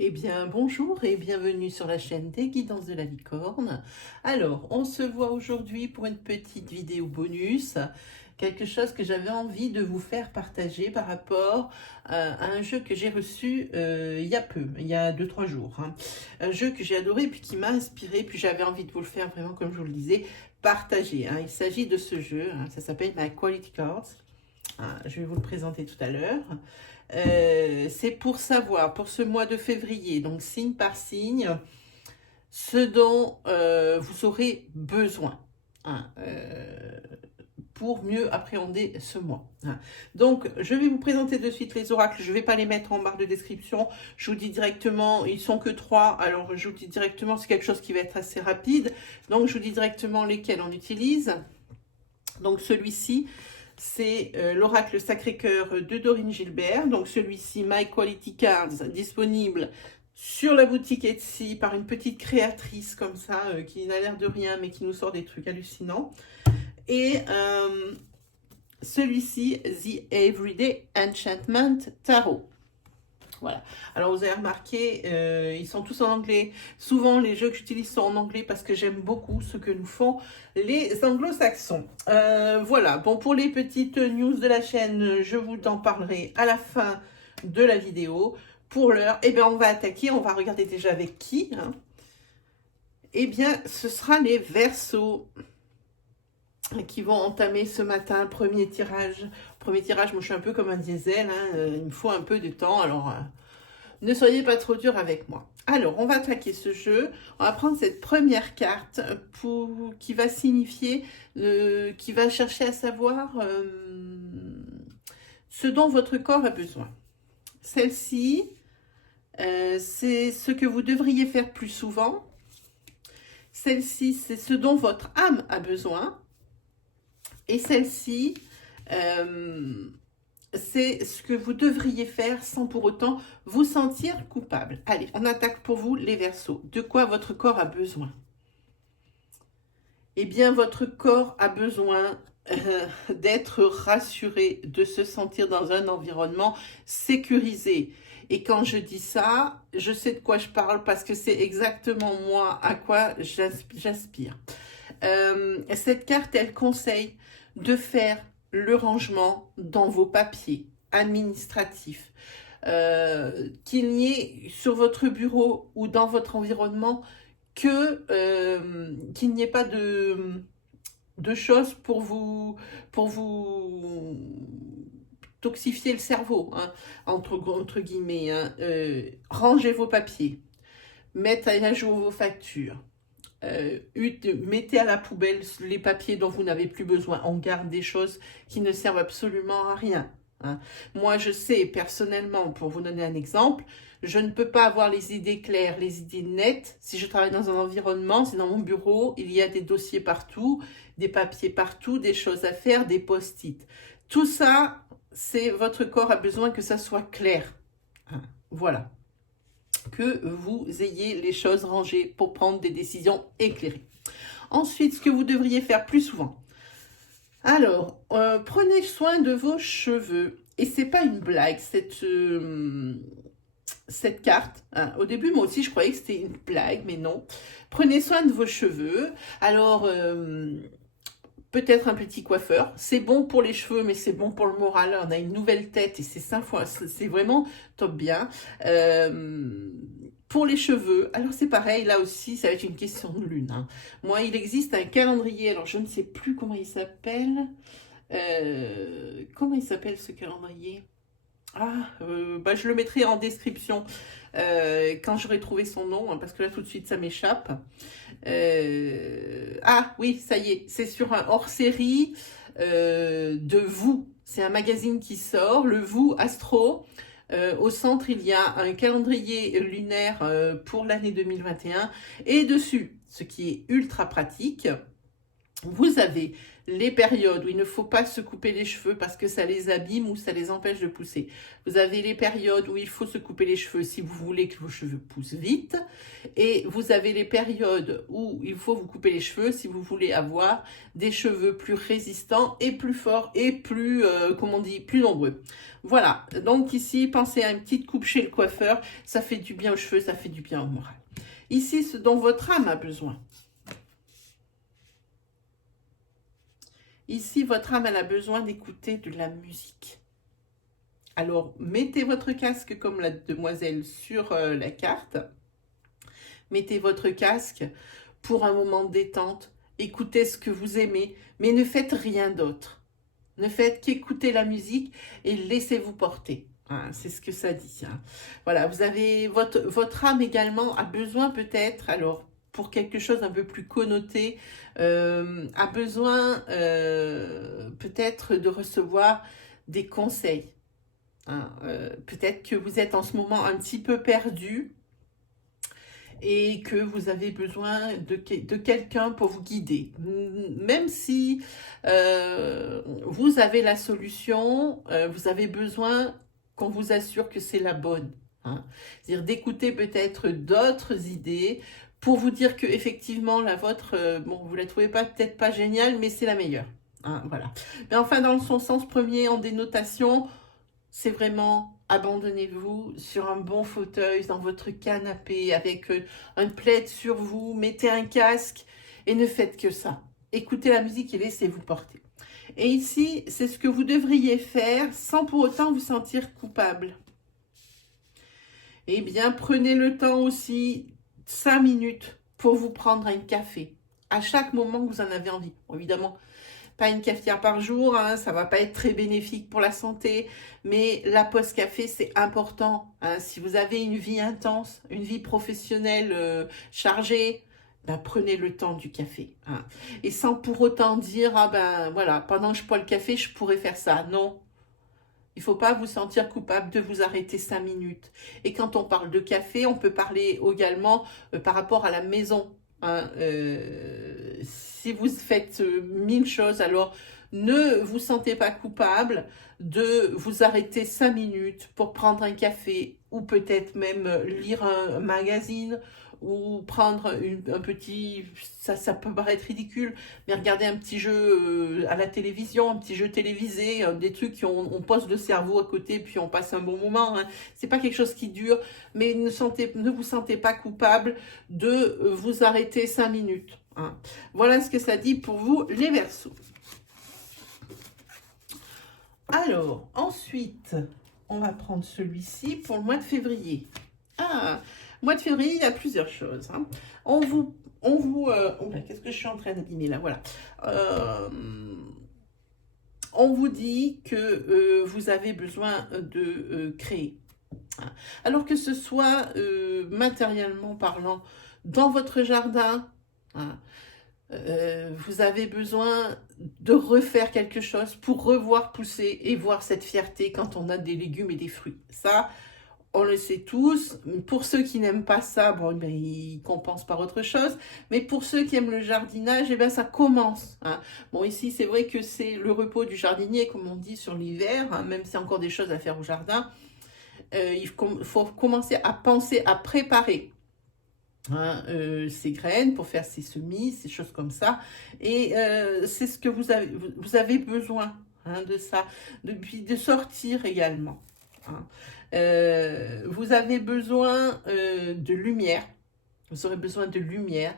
Eh bien, bonjour et bienvenue sur la chaîne des Guidances de la Licorne. Alors, on se voit aujourd'hui pour une petite vidéo bonus, quelque chose que j'avais envie de vous faire partager par rapport à un jeu que j'ai reçu il y a peu, il y a 2-3 jours. Un jeu que j'ai adoré puis qui m'a inspiré, puis j'avais envie de vous le faire vraiment, comme je vous le disais, partager. Il s'agit de ce jeu, ça s'appelle My Quality Cards. Je vais vous le présenter tout à l'heure. C'est pour savoir, pour ce mois de février, donc signe par signe, ce dont vous aurez besoin pour mieux appréhender ce mois. Donc, je vais vous présenter de suite les oracles. Je ne vais pas les mettre en barre de description. Je vous dis directement, ils sont que 3. Alors, je vous dis directement, c'est quelque chose qui va être assez rapide. Donc, je vous dis directement lesquels on utilise. Donc, celui-ci, c'est l'oracle Sacré-Cœur de Dorine Gilbert. Donc celui-ci, My Quality Cards, disponible sur la boutique Etsy par une petite créatrice comme ça, qui n'a l'air de rien, mais qui nous sort des trucs hallucinants. Et celui-ci, The Everyday Enchantment Tarot. Voilà. Alors vous avez remarqué, ils sont tous en anglais. Souvent les jeux que j'utilise sont en anglais parce que j'aime beaucoup ce que nous font les anglo-saxons. Voilà, bon, pour les petites news de la chaîne, je vous en parlerai à la fin de la vidéo. Pour l'heure, eh bien on va attaquer, on va regarder déjà avec qui. Eh bien ce sera les Verseaux qui vont entamer ce matin le premier tirage. Premier tirage, moi je suis un peu comme un diesel, il me faut un peu de temps, alors ne soyez pas trop dur avec moi. Alors, on va attaquer ce jeu. On va prendre cette première carte qui va signifier, qui va chercher à savoir ce dont votre corps a besoin. Celle-ci, c'est ce que vous devriez faire plus souvent. Celle-ci, c'est ce dont votre âme a besoin. Et celle-ci, c'est ce que vous devriez faire sans pour autant vous sentir coupable. Allez, on attaque pour vous les Verseaux. De quoi votre corps a besoin? Eh bien, votre corps a besoin d'être rassuré, de se sentir dans un environnement sécurisé. Et quand je dis ça, je sais de quoi je parle parce que c'est exactement moi à quoi j'aspire. Cette carte, elle conseille de faire le rangement dans vos papiers administratifs. Qu'il n'y ait sur votre bureau ou dans votre environnement qu'il n'y ait pas de choses pour vous toxifier le cerveau, entre guillemets. Rangez vos papiers, mettez à jour vos factures. Mettez à la poubelle les papiers dont vous n'avez plus besoin. On garde des choses qui ne servent absolument à rien. Moi, je sais personnellement, pour vous donner un exemple, je ne peux pas avoir les idées claires, les idées nettes. Si je travaille dans un environnement, c'est dans mon bureau, il y a des dossiers partout, des papiers partout, des choses à faire, des post-it. Tout ça, c'est votre corps a besoin que ça soit clair. Voilà. Que vous ayez les choses rangées pour prendre des décisions éclairées. Ensuite, ce que vous devriez faire plus souvent. Alors, prenez soin de vos cheveux. Et c'est pas une blague, cette carte. Au début, moi aussi, je croyais que c'était une blague, mais non. Prenez soin de vos cheveux. Alors, peut-être un petit coiffeur. C'est bon pour les cheveux, mais c'est bon pour le moral. On a une nouvelle tête et c'est vraiment top bien. Pour les cheveux, alors c'est pareil, là aussi, ça va être une question de lune. Moi, il existe un calendrier, alors je ne sais plus comment il s'appelle. Comment il s'appelle ce calendrier? Je le mettrai en description quand j'aurai trouvé son nom, parce que là tout de suite ça m'échappe. Oui, ça y est, c'est sur un hors-série de Vous. C'est un magazine qui sort, le Vous Astro. Au centre, il y a un calendrier lunaire pour l'année 2021 et dessus, ce qui est ultra pratique, Vous avez les périodes où il ne faut pas se couper les cheveux parce que ça les abîme ou ça les empêche de pousser. Vous avez les périodes où il faut se couper les cheveux si vous voulez que vos cheveux poussent vite. Et vous avez les périodes où il faut vous couper les cheveux si vous voulez avoir des cheveux plus résistants et plus forts et plus, comme on dit, plus nombreux. Voilà, donc ici, pensez à une petite coupe chez le coiffeur. Ça fait du bien aux cheveux, ça fait du bien au moral. Ici, ce dont votre âme a besoin. Ici, votre âme, elle a besoin d'écouter de la musique. Alors, mettez votre casque comme la demoiselle sur la carte. Mettez votre casque pour un moment de détente. Écoutez ce que vous aimez, mais ne faites rien d'autre. Ne faites qu'écouter la musique et laissez-vous porter. Hein, c'est ce que ça dit. Hein. Voilà, vous avez votre âme également a besoin peut-être, alors pour quelque chose un peu plus connoté, a besoin peut-être de recevoir des conseils. Hein. Peut-être que vous êtes en ce moment un petit peu perdu et que vous avez besoin de quelqu'un pour vous guider. Même si vous avez la solution, vous avez besoin qu'on vous assure que c'est la bonne. Hein. C'est-à-dire d'écouter peut-être d'autres idées pour vous dire que effectivement la vôtre, bon, vous la trouvez peut-être pas géniale, mais c'est la meilleure. Hein, voilà. Mais enfin, dans son sens premier, en dénotation, c'est vraiment abandonnez-vous sur un bon fauteuil, dans votre canapé, avec un plaid sur vous, mettez un casque et ne faites que ça. Écoutez la musique et laissez-vous porter. Et ici, c'est ce que vous devriez faire sans pour autant vous sentir coupable. Eh bien, prenez le temps aussi, 5 minutes, pour vous prendre un café. À chaque moment que vous en avez envie. Bon, évidemment, pas une cafetière par jour, hein, ça va pas être très bénéfique pour la santé, mais la pause café, c'est important. Hein. Si vous avez une vie intense, une vie professionnelle chargée, ben, prenez le temps du café. Hein. Et sans pour autant dire, ah ben voilà, pendant que je bois le café, je pourrais faire ça. Non, il ne faut pas vous sentir coupable de vous arrêter 5 minutes. Et quand on parle de café, on peut parler également par rapport à la maison. Hein, si vous faites 1000 choses, alors ne vous sentez pas coupable de vous arrêter 5 minutes pour prendre un café ou peut-être même lire un magazine ou prendre un petit, ça peut paraître ridicule, mais regarder un petit jeu à la télévision, un petit jeu télévisé, des trucs on pose le cerveau à côté puis on passe un bon moment. Hein. C'est pas quelque chose qui dure, mais ne vous sentez pas coupable de vous arrêter 5 minutes. Hein. Voilà ce que ça dit pour vous, les Verseaux. Alors, ensuite, on va prendre celui-ci pour le mois de février. Ah, mois de février, il y a plusieurs choses. Hein. Qu'est-ce que je suis en train d'abîmer là? Voilà. On vous dit que vous avez besoin de créer. Hein. Alors que ce soit matériellement parlant, dans votre jardin, hein, vous avez besoin de refaire quelque chose pour revoir pousser et voir cette fierté quand on a des légumes et des fruits. Ça, on le sait tous. Pour ceux qui n'aiment pas ça, bon, ben, ils compensent par autre chose. Mais pour ceux qui aiment le jardinage, eh ben, ça commence. Hein. Bon, ici, c'est vrai que c'est le repos du jardinier, comme on dit sur l'hiver, hein, même s'il y a encore des choses à faire au jardin. Il faut commencer à penser, à préparer. Hein, ces graines pour faire ces semis, ces choses comme ça. Et c'est ce que vous avez besoin hein, de ça, de sortir également. Hein. Vous avez besoin de lumière. Vous aurez besoin de lumière.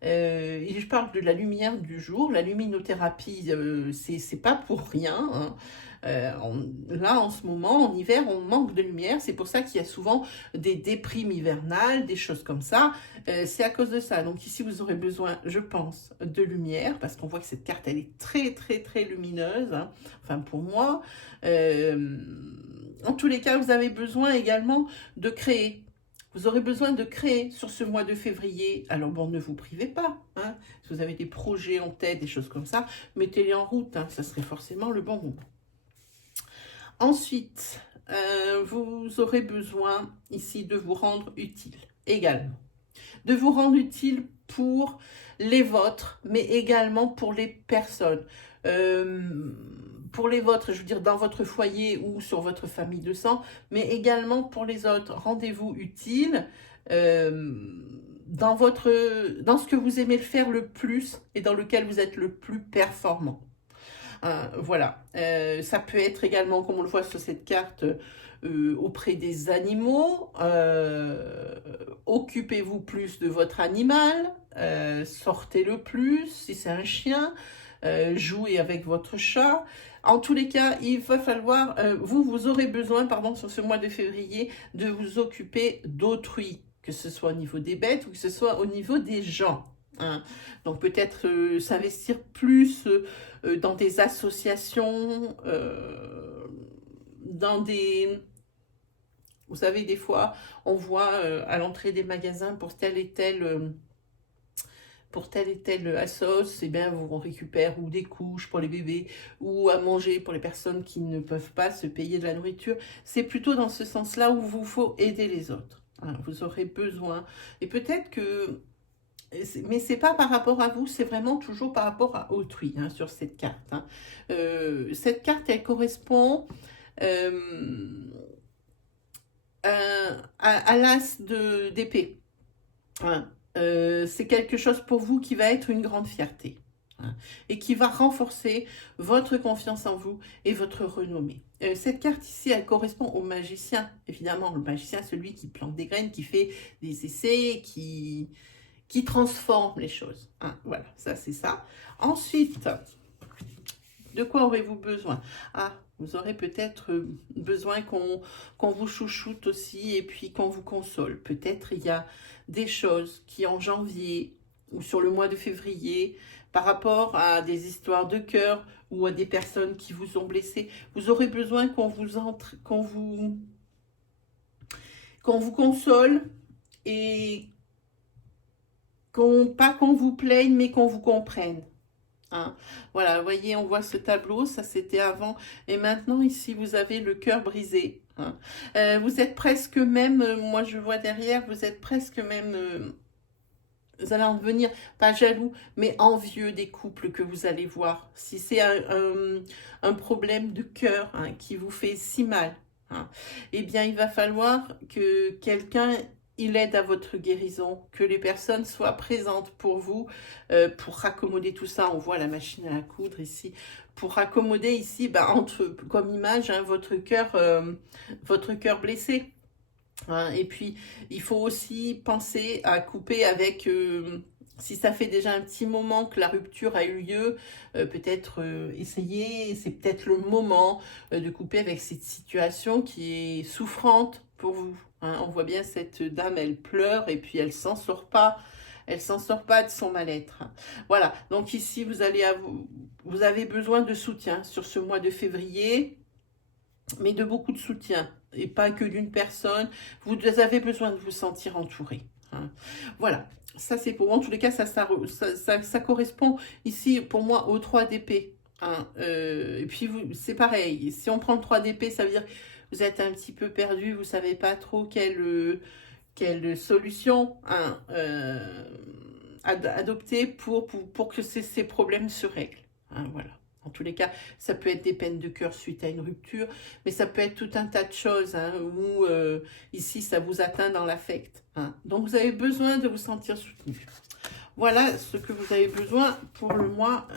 Et je parle de la lumière du jour. La luminothérapie, c'est pas pour rien. Hein. Là, en ce moment, en hiver, on manque de lumière. C'est pour ça qu'il y a souvent des déprimes hivernales, des choses comme ça. C'est à cause de ça. Donc ici, vous aurez besoin, je pense, de lumière, parce qu'on voit que cette carte, elle est très, très, très lumineuse. Hein. Enfin, pour moi. En tous les cas, vous avez besoin également de créer. Vous aurez besoin de créer sur ce mois de février. Alors bon, ne vous privez pas. Hein. Si vous avez des projets en tête, des choses comme ça, mettez-les en route. Hein. Ça serait forcément le bon moment. Ensuite, vous aurez besoin ici de vous rendre utile également. de vous rendre utile pour les vôtres, mais également pour les personnes. Euh, pour les vôtres, je veux dire dans votre foyer ou sur votre famille de sang, mais également pour les autres. Rendez-vous utile dans ce que vous aimez faire le plus et dans lequel vous êtes le plus performant. Voilà, ça peut être également, comme on le voit sur cette carte, auprès des animaux. Occupez-vous plus de votre animal, sortez-le plus si c'est un chien, jouez avec votre chat. En tous les cas, il va falloir, vous aurez besoin, pardon, sur ce mois de février, de vous occuper d'autrui, que ce soit au niveau des bêtes ou que ce soit au niveau des gens. Hein. Donc peut-être s'investir plus dans des associations, dans des... Vous savez, des fois, on voit à l'entrée des magasins pour telle et telle assos, eh bien, on récupère ou des couches pour les bébés ou à manger pour les personnes qui ne peuvent pas se payer de la nourriture. C'est plutôt dans ce sens-là où il faut aider les autres. Hein, vous aurez besoin. Et peut-être que... Mais c'est pas par rapport à vous, c'est vraiment toujours par rapport à autrui hein, sur cette carte. Hein. Cette carte, elle correspond à l'as d'épée. Hein. C'est quelque chose pour vous qui va être une grande fierté hein, et qui va renforcer votre confiance en vous et votre renommée. Cette carte ici, elle correspond au magicien. Évidemment, le magicien, celui qui plante des graines, qui fait des essais, qui transforme les choses. Hein, voilà, ça c'est ça. Ensuite, de quoi aurez-vous besoin? Ah, vous aurez peut-être besoin qu'on vous chouchoute aussi et puis qu'on vous console. Peut-être il y a des choses qui en janvier ou sur le mois de février, par rapport à des histoires de cœur ou à des personnes qui vous ont blessé, vous aurez besoin qu'on vous console et pas qu'on vous plaigne, mais qu'on vous comprenne. Hein. Voilà, vous voyez, on voit ce tableau, ça c'était avant, et maintenant ici vous avez le cœur brisé. Hein. Vous êtes presque même, moi je vois derrière, vous êtes presque même, vous allez en devenir pas jaloux, mais envieux des couples que vous allez voir. Si c'est un problème de cœur hein, qui vous fait si mal, hein, eh bien il va falloir que quelqu'un il aide à votre guérison, que les personnes soient présentes pour vous, pour raccommoder tout ça. On voit la machine à coudre ici, pour raccommoder ici, comme image, hein, votre cœur blessé. Hein. Et puis, il faut aussi penser à couper avec... si ça fait déjà un petit moment que la rupture a eu lieu, peut-être essayer, c'est peut-être le moment de couper avec cette situation qui est souffrante pour vous. Hein. On voit bien cette dame, elle pleure et puis elle s'en sort pas. Elle s'en sort pas de son mal-être. Voilà, donc ici, vous avez besoin de soutien sur ce mois de février, mais de beaucoup de soutien et pas que d'une personne. Vous avez besoin de vous sentir entouré. Hein. Voilà, ça c'est pour moi. En tous les cas, ça correspond ici pour moi aux 3 d'épée. Hein. Et puis c'est pareil, si on prend le 3 d'épée, ça veut dire que vous êtes un petit peu perdu, vous savez pas trop quelle solution hein, adopter pour que ces problèmes se règlent. Hein, voilà. En tous les cas, ça peut être des peines de cœur suite à une rupture, mais ça peut être tout un tas de choses hein, où ici, ça vous atteint dans l'affect. Hein. Donc, vous avez besoin de vous sentir soutenu. Voilà ce que vous avez besoin pour le mois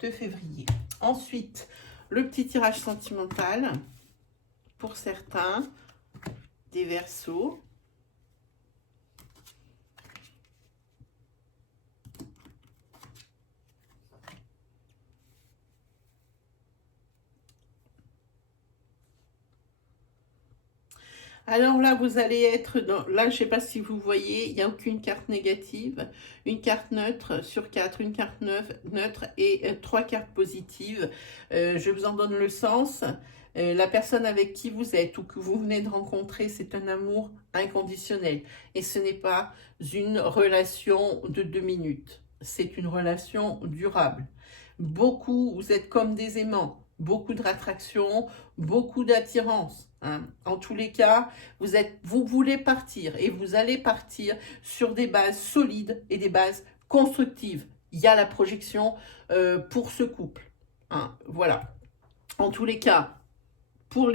de février. Ensuite, le petit tirage sentimental pour certains, des Verseaux. Alors là, vous allez être dans... Là, je ne sais pas si vous voyez, il n'y a aucune carte négative. Une carte neutre sur 4, une carte neutre et 3 cartes positives. Je vous en donne le sens. La personne avec qui vous êtes ou que vous venez de rencontrer, c'est un amour inconditionnel. Et ce n'est pas une relation de 2 minutes. C'est une relation durable. Vous êtes comme des aimants. Beaucoup de d'attraction, beaucoup d'attirance. hein. En tous les cas, vous voulez partir et vous allez partir sur des bases solides et des bases constructives. Il y a la projection pour ce couple, hein. Voilà. En tous les cas,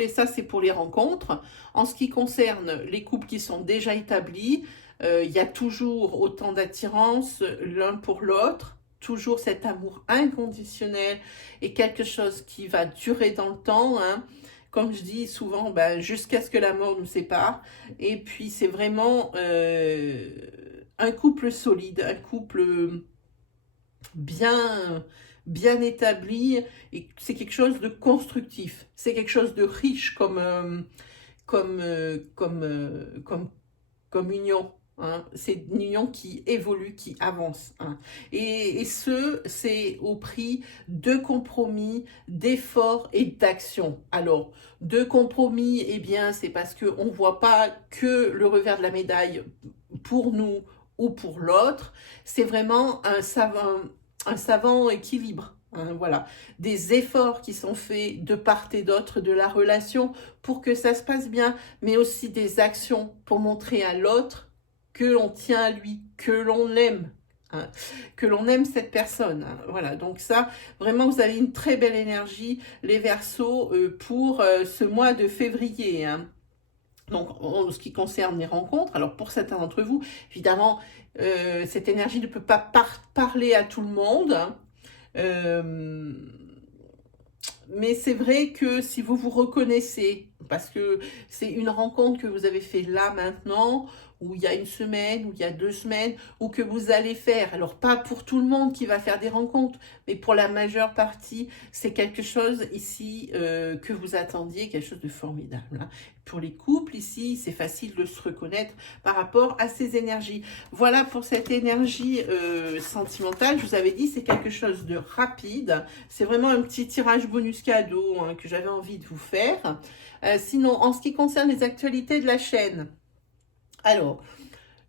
ça c'est pour les rencontres. En ce qui concerne les couples qui sont déjà établis, il y a toujours autant d'attirance l'un pour l'autre, toujours cet amour inconditionnel et quelque chose qui va durer dans le temps, hein. Comme je dis souvent, jusqu'à ce que la mort nous sépare. Et puis c'est vraiment un couple solide, un couple bien, bien établi, et c'est quelque chose de constructif, c'est quelque chose de riche comme union, hein. C'est une union qui évolue, qui avance, hein. Et c'est au prix de compromis, d'efforts et d'actions. Alors, de compromis, eh bien, c'est parce qu'on ne voit pas que le revers de la médaille pour nous ou pour l'autre. C'est vraiment un savant équilibre, hein, voilà. Des efforts qui sont faits de part et d'autre de la relation pour que ça se passe bien, mais aussi des actions pour montrer à l'autre que l'on tient à lui, que l'on l'aime, hein, que l'on aime cette personne, hein. Voilà, donc ça, vraiment, vous avez une très belle énergie, les Verseaux, pour ce mois de février, hein. Donc, en ce qui concerne les rencontres, alors pour certains d'entre vous, évidemment, cette énergie ne peut pas parler à tout le monde, hein. Mais c'est vrai que si vous vous reconnaissez, parce que c'est une rencontre que vous avez fait là maintenant, ou il y a une semaine, ou il y a 2 semaines, ou que vous allez faire, alors pas pour tout le monde qui va faire des rencontres, mais pour la majeure partie, c'est quelque chose ici que vous attendiez, quelque chose de formidable, hein. Pour les couples ici, c'est facile de se reconnaître par rapport à ces énergies. Voilà pour cette énergie sentimentale. Je vous avais dit, c'est quelque chose de rapide. C'est vraiment un petit tirage bonus cadeau, hein, que j'avais envie de vous faire. Sinon, en ce qui concerne les actualités de la chaîne, alors,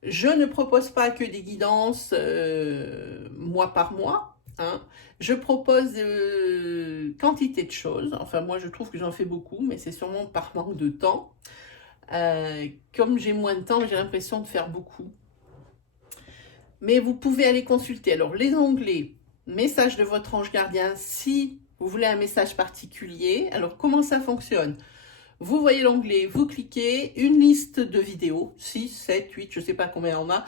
je ne propose pas que des guidances mois par mois, hein. Je propose quantité de choses. Enfin, moi, je trouve que j'en fais beaucoup, mais c'est sûrement par manque de temps. Comme j'ai moins de temps, j'ai l'impression de faire beaucoup. Mais vous pouvez aller consulter. Alors, les onglets, message de votre ange gardien, si vous voulez un message particulier. Alors, comment ça fonctionne ? Vous voyez l'onglet, vous cliquez, une liste de vidéos, 6, 7, 8, je ne sais pas combien on a,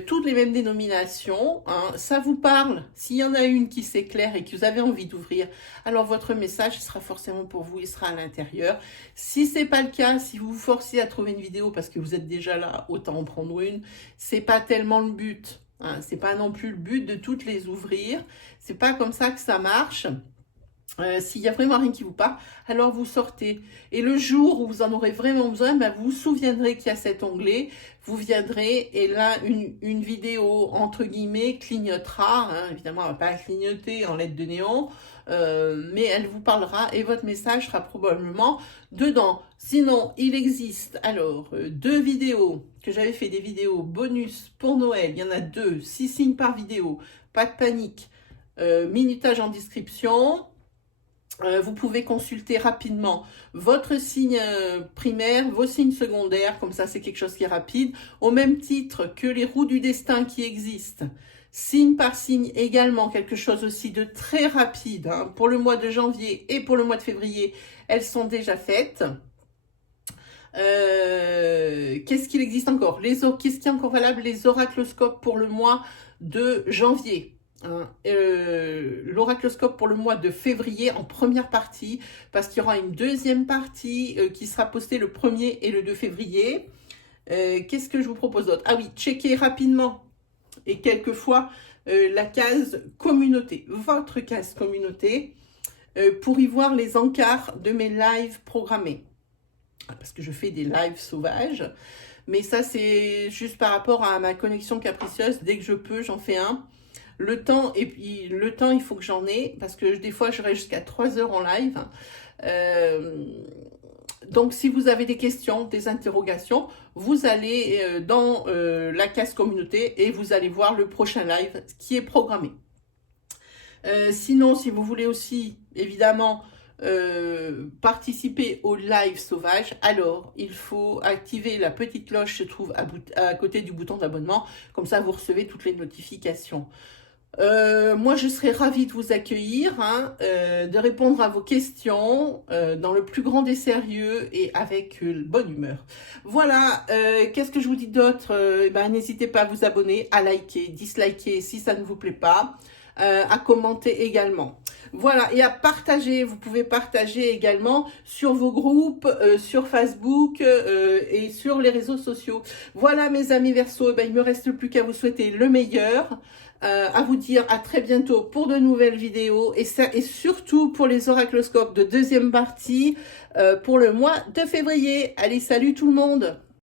toutes les mêmes dénominations, hein. Ça vous parle. S'il y en a une qui s'éclaire et que vous avez envie d'ouvrir, alors votre message sera forcément pour vous, il sera à l'intérieur. Si ce n'est pas le cas, si vous vous forcez à trouver une vidéo parce que vous êtes déjà là, autant en prendre une, ce n'est pas tellement le but, hein. Ce n'est pas non plus le but de toutes les ouvrir, ce n'est pas comme ça que ça marche. S'il n'y a vraiment rien qui vous parle, alors vous sortez. Et le jour où vous en aurez vraiment besoin, vous vous souviendrez qu'il y a cet onglet, vous viendrez et là, une vidéo, entre guillemets, clignotera, hein. Évidemment, elle ne va pas clignoter en lettres de néon, mais elle vous parlera et votre message sera probablement dedans. Sinon, il existe alors 2 vidéos, que j'avais fait des vidéos bonus pour Noël, il y en a 2, 6 signes par vidéo, pas de panique, minutage en description. Vous pouvez consulter rapidement votre signe primaire, vos signes secondaires, comme ça c'est quelque chose qui est rapide, au même titre que les roues du destin qui existent. Signe par signe également, quelque chose aussi de très rapide, hein. Pour le mois de janvier et pour le mois de février, elles sont déjà faites. Qu'est-ce qu'il existe encore? Qu'est-ce qui est encore valable? Les oracloscopes pour le mois de janvier. L'oracloscope pour le mois de février en première partie, parce qu'il y aura une deuxième partie qui sera postée le 1er et le 2 février. Qu'est-ce que je vous propose d'autre? Ah oui, checkez rapidement et quelquefois la case communauté, votre case communauté, pour y voir les encarts de mes lives programmés. Parce que je fais des lives sauvages, mais ça c'est juste par rapport à ma connexion capricieuse. Dès que je peux, j'en fais un. Le temps, il faut que j'en ai, parce que des fois, je reste jusqu'à 3 heures en live. Donc, si vous avez des questions, des interrogations, vous allez dans la case communauté et vous allez voir le prochain live qui est programmé. Sinon, si vous voulez aussi, évidemment, participer au live sauvage, alors il faut activer la petite cloche qui se trouve à côté du bouton d'abonnement, comme ça vous recevez toutes les notifications. Moi, je serais ravie de vous accueillir, hein, de répondre à vos questions dans le plus grand des sérieux et avec bonne humeur. Voilà, qu'est-ce que je vous dis d'autre? Ben, n'hésitez pas à vous abonner, à liker, disliker si ça ne vous plaît pas, à commenter également. Voilà, et à partager, vous pouvez partager également sur vos groupes, sur Facebook et sur les réseaux sociaux. Voilà mes amis Verseau, ben, il ne me reste plus qu'à vous souhaiter le meilleur. À vous dire à très bientôt pour de nouvelles vidéos et surtout pour les oracloscopes de deuxième partie pour le mois de février. Allez, salut tout le monde!